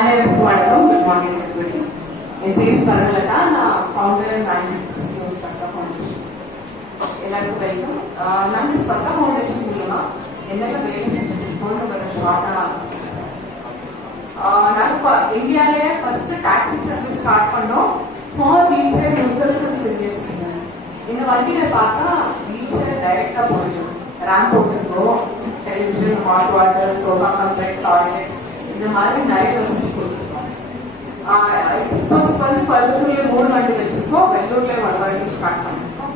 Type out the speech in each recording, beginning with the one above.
அனைவருக்கும் வணக்கம். Good morning everybody. என் பேர் சரவலதா நான் founder and managing store Satha foundation எல்லாருக்கும் வரைக்கும் நாங்கள் சத்தா ஃபவுண்டேஷன் மூலமா என்னென்ன வேலை செஞ்சுட்டு இருக்கோம்னு ஒரு ஷார்ட்டாக நாங்கள் இந்தியாவிலேயே ஃபர்ஸ்ட் டாக்ஸி சர்வீஸ் ஸ்டார்ட் பண்ணோம். For wheelchair users and senior business இந்த வண்டியில பார்த்தா வீச்சர் டைரக்டாக போயிடும். ரேம்ப் போட்டுருக்கோம். Television hot water sofa complete toilet இந்த மாதிரி நிறைய வசதி கொடுத்துருக்கோம் இப்போ வந்து பருவத்தூர்ல மூணு வண்டி வச்சிருக்கோம். வெள்ளூர்ல ஒரு வண்டி ஸ்டார்ட் பண்ணிருக்கோம்.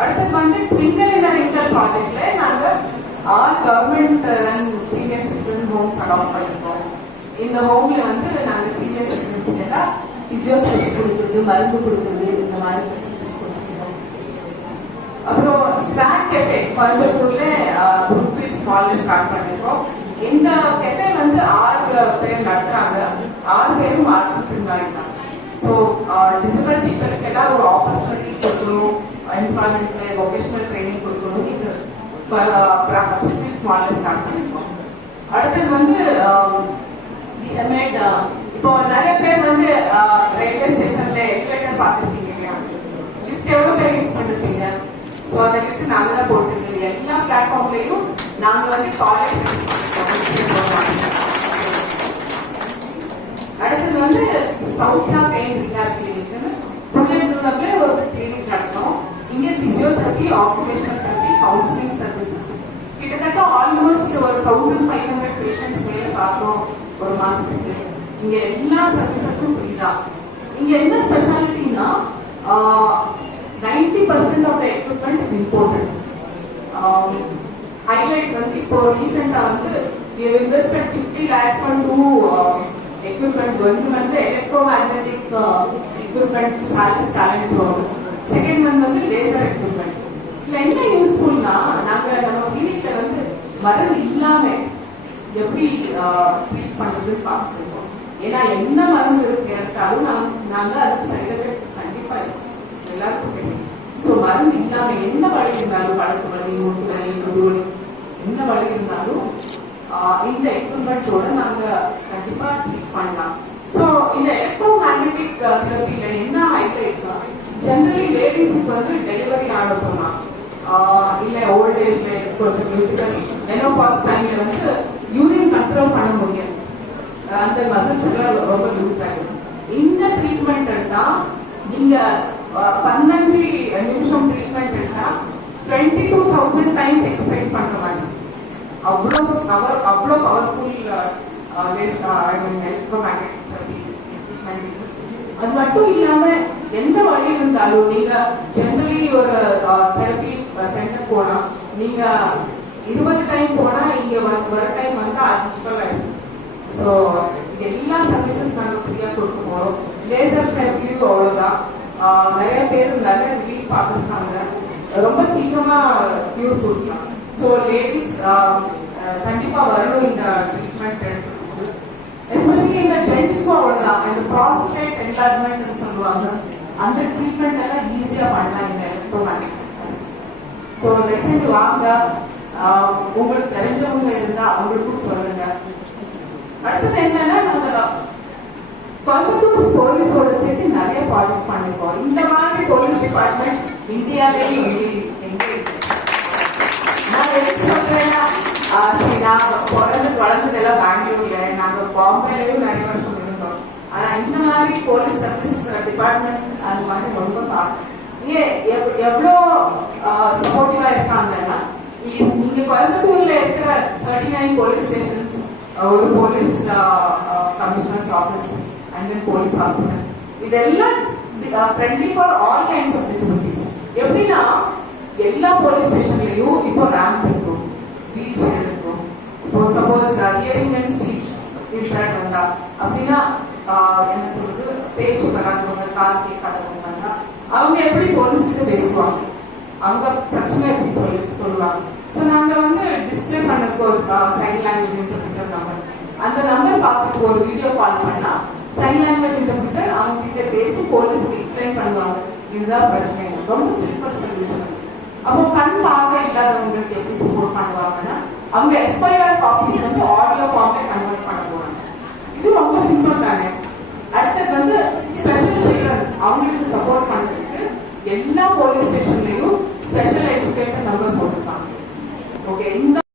அடுத்தது வந்து ட்விங்கல் இந்த இன்டர் ப்ராஜெக்ட்ல நாங்க all government run senior citizen homes adopt பண்ணிருக்கோம். இந்த ஹோம்ல வந்து நாங்க சீனியர் சிட்டிசன்ஸ் எல்லாம் பிசியோதெரபி கொடுக்குறது மருந்து கொடுக்குறது இந்த மாதிரி கொடுத்துருக்கோம். அப்புறம் ஸ்டாக் கேஃபே கோயம்புத்தூர்ல புக்ஃபீல் ஸ்மால்ல ஸ்டார்ட் பண்ணிருக்கோம் இந்த கெஃபே வந்து ஆறு பேர் நடத்துறாங்க ஆறு பேரும் ஆர்டிபிள் தான் ஸோ டிசபிள் பீப்புளுக்கு எல்லாம் ஒரு ஆப்பர்ச்சுனிட்டி கொடுக்கணும் எம்ப்ளாய்மெண்ட்ல வொக்கேஷனல் ட்ரைனிங் கொடுக்கணும் இது புக்ஃபீல் ஸ்டார்ட் அடுத்தது வந்து um, uh, இப்போ நிறைய பேர் வந்து physiotherapy occupational therapy counselling services கிட்டத்தட்ட ஆல்மோஸ்ட் ஒரு தௌசண்ட் ஃபைவ் ஹண்ட்ரட் பேஷண்ட்ஸ் மேலே பார்க்குறோம் ஒரு மாசத்துக்கு இங்க எல்லா சர்வீசஸும் ஃப்ரீ தான் இங்க என்ன ஸ்பெஷாலிட்டினா ninety percent of the equipment is imported highlight வந்து இப்போ ரீசெண்டா வந்து invested fifty lakhs one two equipment ஒன்று வந்து electro magnetic equipment சாலிஸ் talent problem second one வந்து லேசர் எக்யூப்மெண்ட் இதுல என்ன யூஸ்ஃபுல்னா நாங்க நம்ம கிளினிக்ல வந்து மருந்து இல்லாம எப்படி ட்ரீட் பண்றதுன்னு பார்த்துருக்கோம். ஏன்னா என்ன மருந்து இருக்கு? எடுத்தாலும் நாங்க அதுக்கு சைடு எஃபெக்ட் கண்டிப்பா இருக்கும். எல்லாருக்கும் தெரியும். ஸோ மருந்து இல்லாம என்ன வழி இருந்தாலும் பழக்க வலி மூட்டு வலி வழி என்ன வழி இருந்தாலும் இந்த எக்யூப்மெண்ட்டோட நாங்க கண்டிப்பா ட்ரீட் பண்ணலாம். ஸோ இந்த எலக்ட்ரோ மேக்னெட்டிக் தெரப்பியில என்ன ஹைலைட்னா ஜென்ரலி லேடிஸுக்கு வந்து டெலிவரி ஆகணும்னா இல்லை ஓல்ட் ஏஜ்ல கொஞ்சம் பிகாஸ் மெனோபாஸ் டைம்ல வந்து யூரின் கண்ட்ரோல் பண்ண முடியும் அந்த மசில்ஸ் எல்லாம் ரொம்ப லூஸ் ஆகும் இந்த ட்ரீட்மெண்ட் எடுத்தா நீங்க பதினஞ்சு நிமிஷம் ட்ரீட்மெண்ட் எடுத்தா twenty two thousand times exercise பண்ற மாதிரி. அவ்வளோ பவர் அவ்வளோ பவர்ஃபுல் அது மட்டும் இல்லாம எந்த வழி இருந்தாலும் நீங்க ஜென்ரலி ஒரு தெரப்பி சென்டர் போனா. நீங்க இருபது டைம் போனா இங்க வர டைம் வந்து அஞ்சு ஆயிடும். ஸோ எல்லா சர்வீசஸ் நாங்கள் ஃப்ரீயாக கொடுக்க போகிறோம் லேசர் ஃபேமிலியும் அவ்வளோதான் நிறைய பேர் நிறைய ரிலீஃப் பார்த்துருக்காங்க. ரொம்ப சீக்கிரமா க்யூர் கொடுக்கலாம். ஸோ லேடிஸ் கண்டிப்பாக வரணும் இந்த ட்ரீட்மெண்ட் எடுத்துருக்கு எஸ்பெஷலி இந்த ஜென்ட்ஸ்க்கும் அவ்வளோதான் இந்த ப்ராஸ்டேட் என்லார்மெண்ட்னு சொல்லுவாங்க. அந்த ட்ரீட்மெண்ட் எல்லாம் ஈஸியாக பண்ணலாம் இந்த எலக்ட்ரோமேட்டிக் ஸோ ரெசெண்ட் வாங்க உங்களுக்கு தெரிஞ்சவங்க இருந்தா அவங்களுக்கும் சொல்லுங்க. அடுத்தது என்னன்னா நாங்க கோயம்புத்தூர் போலீஸோட சேர்த்து நிறைய ப்ராஜெக்ட் பண்ணிருக்கோம். இந்த மாதிரி போலீஸ் டிபார்ட்மெண்ட் இந்தியாலே எங்கே எங்கே நான் எதுக்கு சொல்றேன்னா சரி நான் பிறந்து வளர்ந்ததெல்லாம் பெங்களூர்ல. நாங்க பாம்பேலையும் நிறைய வருஷம் இருந்தோம். ஆனா இந்த மாதிரி போலீஸ் சர்வீஸ் டிபார்ட்மெண்ட் அந்த மாதிரி ரொம்ப பார்க்க எவ்வளோ சப்போர்ட்டிவா இருக்காங்கன்னா இங்க கோயம்புத்தூர்ல இருக்கிற தேர்ட்டி நைன் போலீஸ் ஸ்டேஷன்ஸ் ஒரு police commissioners office and then police hospital இதெல்லாம் friendly for all kinds of disabilities எப்படின்னா எல்லா போலீஸ் ஸ்டேஷன்லயும் இப்போ ரேம்ப் இருக்கும் பீச் இருக்கும் இப்போ suppose hearing and speech impaired வந்தா அப்படின்னா ஆஹ், என்ன சொல்றது பேச்சு வராதவங்க கார் கேட்காதவங்க வந்தா அவங்க எப்படி போலீஸ் கிட்ட பேசுவாங்க அவங்க பிரச்சனை எப்படி சொல்லி சொல்லுவாங்க. ஸோ நாங்கள் வந்து டிஸ்பிளே பண்ண சைன் லாங்குவேஜ் இன்டர்பிரிட்டர் நம்பர் அந்த நம்பர் பார்த்துட்டு ஒரு வீடியோ கால் பண்ணால் சைன் லாங்குவேஜ் இன்டர்பிரிட்டர் அவங்க கிட்ட பேசி போலீஸ்க்கு எக்ஸ்பிளைன் பண்ணுவாங்க. இதுதான் பிரச்சனை. ரொம்ப சிம்பிள் சொல்யூஷன் அப்போ கண் பார்வை இல்லாதவங்களுக்கு எப்படி சப்போர்ட் பண்ணுவாங்கன்னா அவங்க எஃப்ஐஆர் காப்பீஸ் வந்து ஆடியோ ஃபார்மே கன்வெர்ட் பண்ணுவாங்க. இது ரொம்ப சிம்பிள்